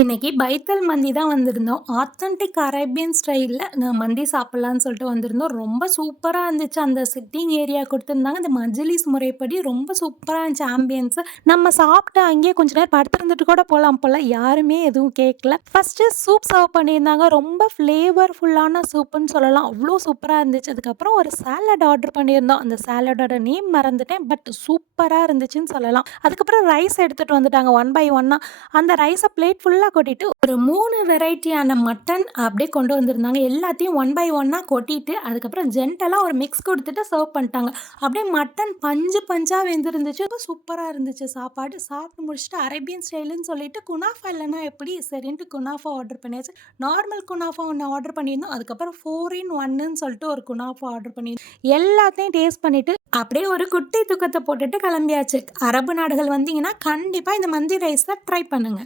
இன்னைக்கு பைத்தல் மந்தி தான் வந்திருந்தோம். ஆத்தென்டிக் அரேபியன் ஸ்டைல்ல நான் மந்தி சாப்பிடலான்னு சொல்லிட்டு வந்திருந்தோம். ரொம்ப சூப்பரா இருந்துச்சு. அந்த சிட்டிங் ஏரியா குடுத்துருந்தாங்க. அந்த மஜ்லிஸ் முறைப்படி ரொம்ப சூப்பரா இருந்துச்சு ஆம்பியன்ஸு. நம்ம சாப்பிட்டு அங்கேயே கொஞ்ச நேரம் படுத்திருந்துட்டு கூட போலாம் போல. யாருமே எதுவும் கேட்கல. ஃபர்ஸ்ட்டு சூப் சர்வ் பண்ணியிருந்தாங்க. ரொம்ப ஃப்ளேவர்ஃபுல்லான சூப்புன்னு சொல்லலாம். அவ்ளோ சூப்பரா இருந்துச்சு. அதுக்கப்புறம் ஒரு சாலட் ஆர்டர் பண்ணியிருந்தோம். அந்த சாலடோட நேம் மறந்துட்டேன். பட் சூப்பரா இருந்துச்சுன்னு சொல்லலாம். அதுக்கப்புறம் ரைஸ் எடுத்துட்டு வந்துட்டாங்க ஒன் பை ஒன்னா. அந்த ரைஸ பிளேட் ஃபுல்லா கொட்டிட்டு ஒரு 3 வெரைட்டியான மட்டன் அப்படியே கொண்டு வந்திருந்தாங்க. எல்லாத்தையும் ஒன் பை ஒன்னா கொட்டிட்டு, அதுக்கப்புறம் ஜென்டலா ஒரு மிக்ஸ் குடுத்துட்டு சர்வ் பண்ணிட்டாங்க. அப்படியே மட்டன் பஞ்சு பஞ்சா வெந்திருந்துச்சு. ரொம்ப சூப்பரா இருந்துச்சு சாப்பாடு. சாப்பிட்டு முடிச்சுட்டு அரேபியன் ஸ்டைலுன்னு சொல்லிட்டு குனாஃபா இல்லன்னா எப்படி? சரின்ட்டு குனாஃபா ஆர்டர் பண்ணியாச்சு. நார்மல் குனாஃபா ஒண்ணு ஆர்டர் பண்ணியிருந்தோம். அதுக்கப்புறம் 4 இன் 1ன்னு சொல்லிட்டு ஒரு குனாஃபா ஆர்டர் பண்ணியிருந்தோம். எல்லாத்தையும் டேஸ்ட் பண்ணிட்டு, அப்படியே ஒரு குட்டி தூக்கத்த போட்டுட்டு கிளம்பியாச்சு. அரபு நாடுகள் வந்தீங்கன்னா, கண்டிப்பா இந்த மந்தி ரைஸ ட்ரை பண்ணுங்க.